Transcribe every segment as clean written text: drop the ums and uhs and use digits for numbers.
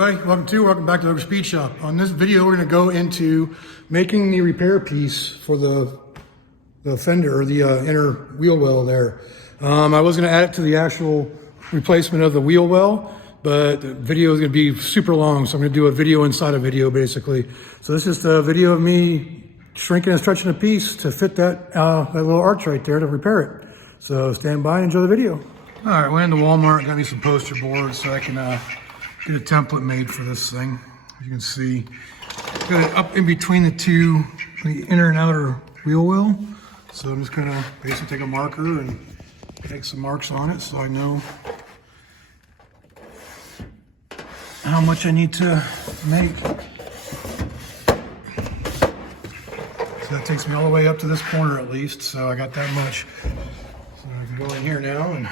Hi, welcome back to the Speed Shop. On this video, we're going to go into making the repair piece for the fender or the inner wheel well there. I was going to add it to the actual replacement of the wheel well, but the video is going to be super long, so I'm going to do a video inside a video basically. So this is just a video of me shrinking and stretching a piece to fit that little arch right there to repair it. So stand by and enjoy the video. All right, went into Walmart, got me some poster boards so I can get a template made for this thing. As you can see, got it up in between the inner and outer wheel well. So I'm just gonna basically take a marker and make some marks on it so I know how much I need to make. So that takes me all the way up to this corner at least, so I got that much. So I can go in here now and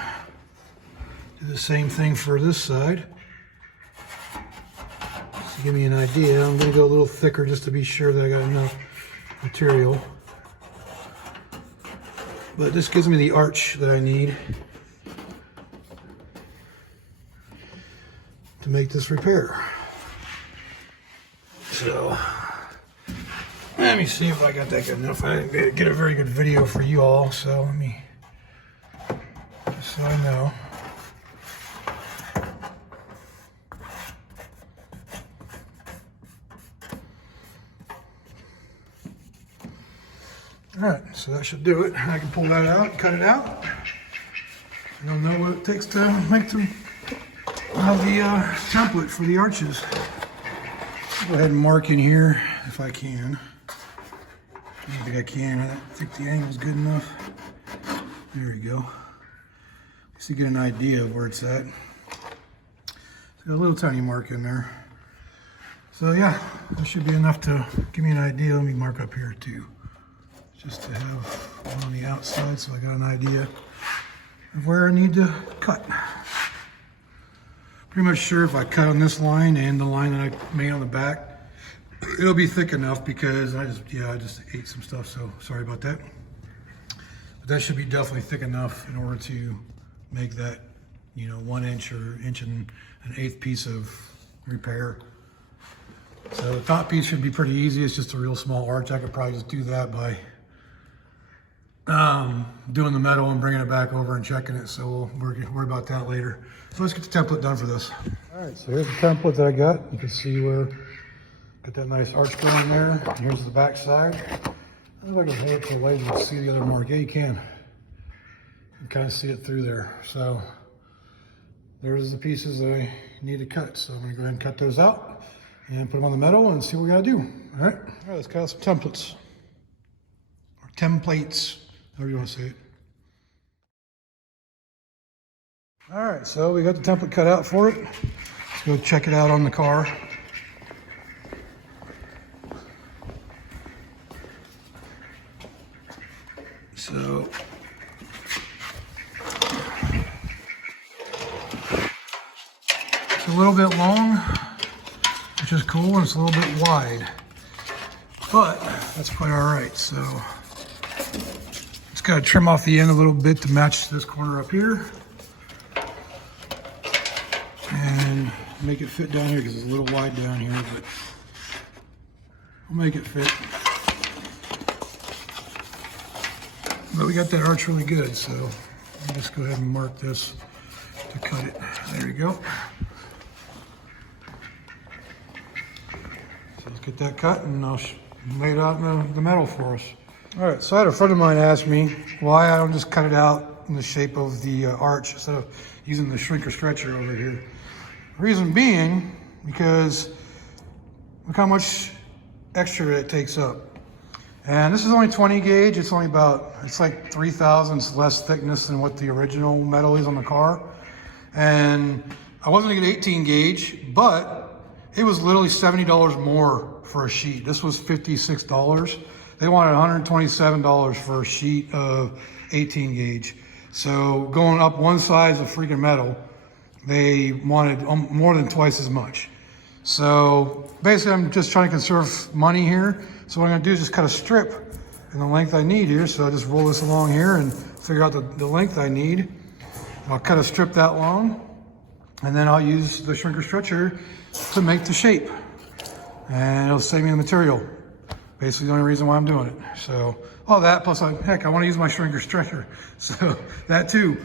do the same thing for this side. To give me an idea, I'm going to go a little thicker just to be sure that I got enough material. But this gives me the arch that I need to make this repair. So let me see if I got that good enough. I didn't get a very good video for you all, so let me, just so I know. All right, so that should do it. I can pull that out, cut it out. I don't know what it takes to make the template for the arches. Go ahead and mark in here if I can. I don't think I can. I don't think the angle's good enough. There we go. Just to get an idea of where it's at. Got a little tiny mark in there. So yeah, that should be enough to give me an idea. Let me mark up here too, just to have one on the outside so I got an idea of where I need to cut. Pretty much sure if I cut on this line and the line that I made on the back, it'll be thick enough because I just ate some stuff, so sorry about that. But that should be definitely thick enough in order to make that, 1 inch or inch and an eighth piece of repair. So the top piece should be pretty easy. It's just a real small arch. I could probably just do that by doing the metal and bringing it back over and checking it, so we'll worry about that later. So let's get the template done for this. All right, so here's the template that I got. You can see where, got that nice arch going there. And here's the back side. I don't know if I can hold it to the light and see the other mark. Yeah, you can. You can kind of see it through there. So there's the pieces that I need to cut. So I'm gonna go ahead and cut those out and put them on the metal and see what we gotta do. All right, let's cut out some templates. Or templates, however you want to say it. All right, so we got the template cut out for it. Let's go check it out on the car. So it's a little bit long, which is cool, and it's a little bit wide, but that's quite all right. So just gotta trim off the end a little bit to match this corner up here and make it fit down here because it's a little wide down here, but we'll make it fit. But we got that arch really good, so I'll just go ahead and mark this to cut it. There you go. So let's get that cut and I'll lay it out in the metal for us. All right, so I had a friend of mine ask me why I don't just cut it out in the shape of the arch instead of using the shrinker stretcher over here. The reason being, because look how much extra it takes up. And this is only 20 gauge. It's only it's like 3 thousandths less thickness than what the original metal is on the car. And I wasn't gonna get 18 gauge, but it was literally $70 more for a sheet. This was $56. They wanted $127 for a sheet of 18 gauge. So going up one size of freaking metal, they wanted more than twice as much. So basically I'm just trying to conserve money here. So what I'm gonna do is just cut a strip in the length I need here. So I just roll this along here and figure out the length I need. I'll cut a strip that long. And then I'll use the shrinker stretcher to make the shape. And it'll save me the material. Basically the only reason why I'm doing it. So all that, plus heck, I want to use my shrinker stretcher. So that too.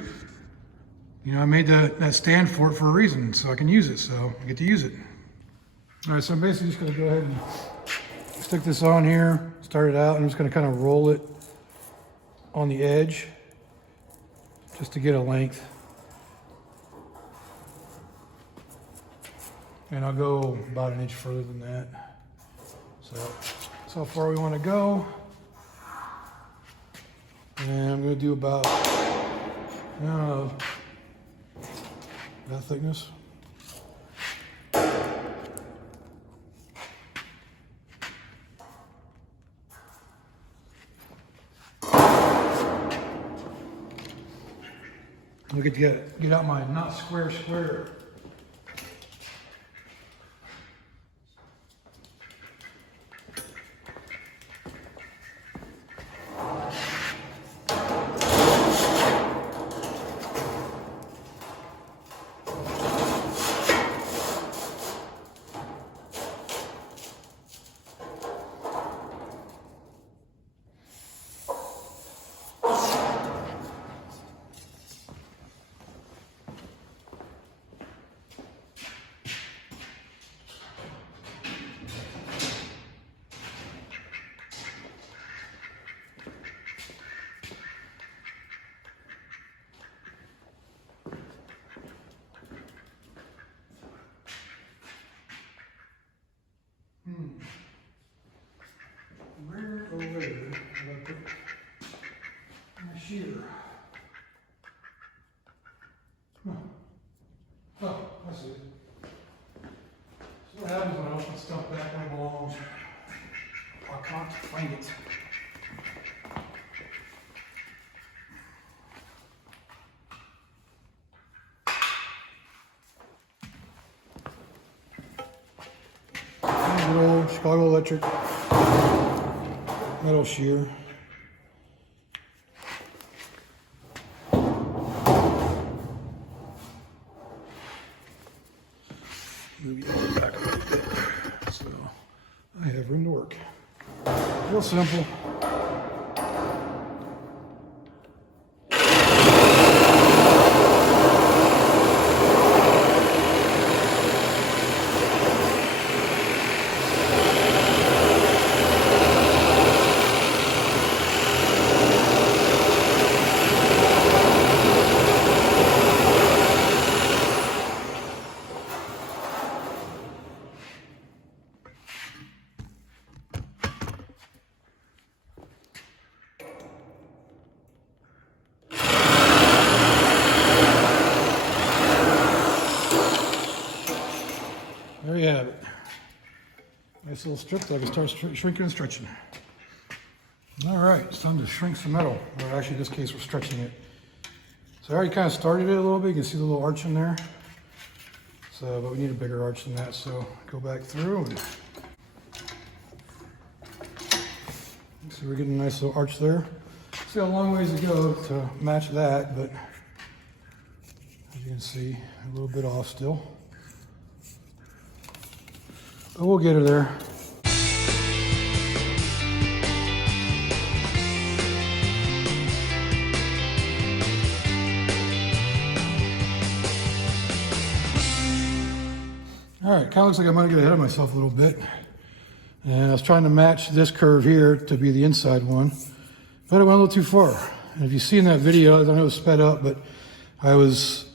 You know, I made that stand for it for a reason, so I can use it. So I get to use it. All right, so I'm basically just gonna go ahead and stick this on here, start it out. I'm just gonna kind of roll it on the edge just to get a length. And I'll go about an inch further than that. So that's how far we want to go. And I'm going to do about, that thickness. Look at get out my not square. Where have I put my shear? Oh, I see it. So what happens when I don't put stuff back where it belongs? I can't find it. Good old Chicago Electric metal shear. Move it back a little bit so I have room to work. Real simple. There you have it. Nice little strip that I can start shrinking and stretching. All right, it's time to shrink some metal. Or actually, in this case, we're stretching it. So I already kind of started it a little bit. You can see the little arch in there. So, but we need a bigger arch than that. So go back through and see we're getting a nice little arch there. Still a long ways to go to match that, but as you can see, a little bit off still. But we'll get her there. All right, kind of looks like I might get ahead of myself a little bit. And I was trying to match this curve here to be the inside one, but I went a little too far. And if you see in that video, I know it was sped up, but I was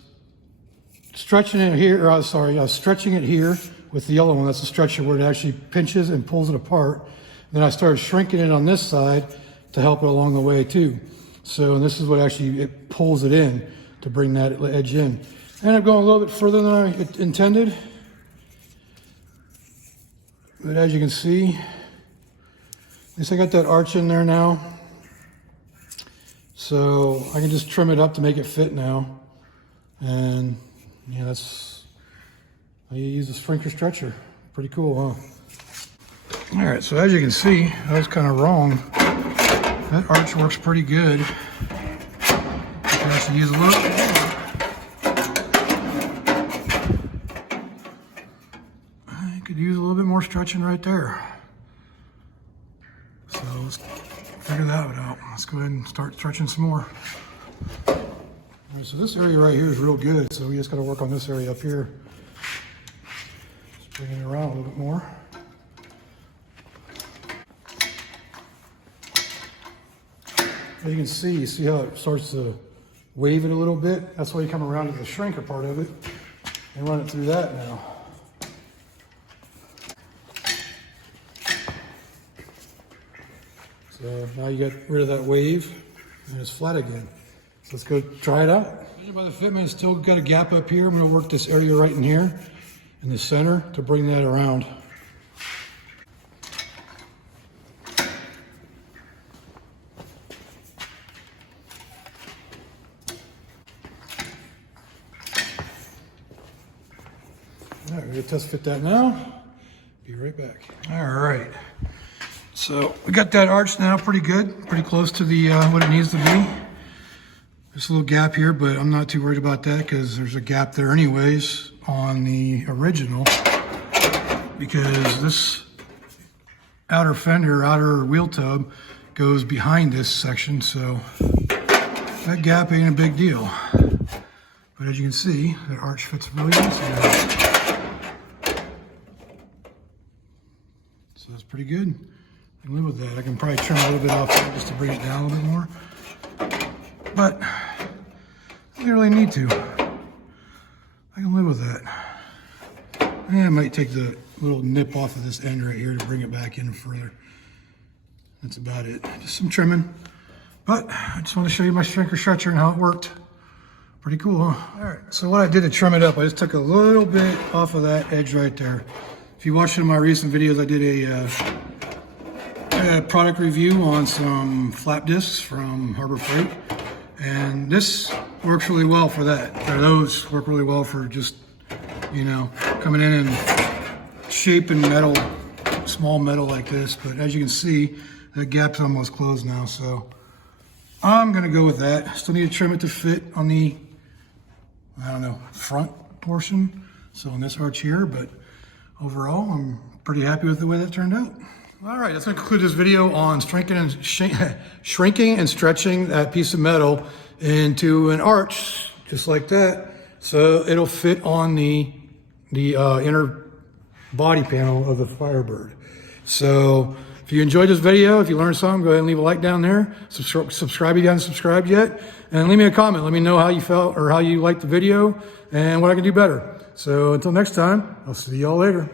stretching it here, I was stretching it here with the yellow one. That's the stretcher where it actually pinches and pulls it apart. Then I started shrinking it on this side to help it along the way too. So this is what actually, it pulls it in to bring that edge in. I ended up going a little bit further than I intended. But as you can see, at least I got that arch in there now. So I can just trim it up to make it fit now. And yeah, that's how you use the shrinker stretcher. Pretty cool, huh? All right, so as you can see, I was kind of wrong. That arch works pretty good. You can actually use a little. could use a little bit more stretching right there. So let's figure that one out. Let's go ahead and start stretching some more. All right, so this area right here is real good, so we just got to work on this area up here. Just bringing it around a little bit more. As you can see how it starts to wave it a little bit? That's why you come around to the shrinker part of it and run it through that now. So now you get rid of that wave and it's flat again. So let's go try it out. By the fitment, it's still got a gap up here. I'm going to work this area right in here in the center to bring that around. All right, we're going to test fit that now. Be right back. All right. So we got that arch now pretty good, pretty close to the what it needs to be. There's a little gap here, but I'm not too worried about that because there's a gap there anyways on the original, because this outer fender, outer wheel tub goes behind this section, so that gap ain't a big deal. But as you can see, that arch fits really nicely now. So that's pretty good. I can live with that. I can probably trim a little bit off there just to bring it down a little bit more. But I don't really need to. I can live with that. And I might take the little nip off of this end right here to bring it back in further. That's about it. Just some trimming. But I just want to show you my shrinker stretcher and how it worked. Pretty cool, huh? All right, so what I did to trim it up, I just took a little bit off of that edge right there. If you watched in my recent videos, I did a product review on some flap discs from Harbor Freight. And this works really well for that. Or those work really well for just, you know, coming in and shaping metal, small metal like this. But as you can see, that gap's almost closed now. So I'm gonna go with that. Still need to trim it to fit on the, I don't know, front portion. So on this arch here, but overall, I'm pretty happy with the way that turned out. All right, that's going to conclude this video on shrinking and stretching that piece of metal into an arch, just like that. So it'll fit on the inner body panel of the Firebird. So if you enjoyed this video, if you learned something, go ahead and leave a like down there. Subscribe if you haven't subscribed yet. And leave me a comment. Let me know how you felt or how you liked the video and what I can do better. So until next time, I'll see y'all later.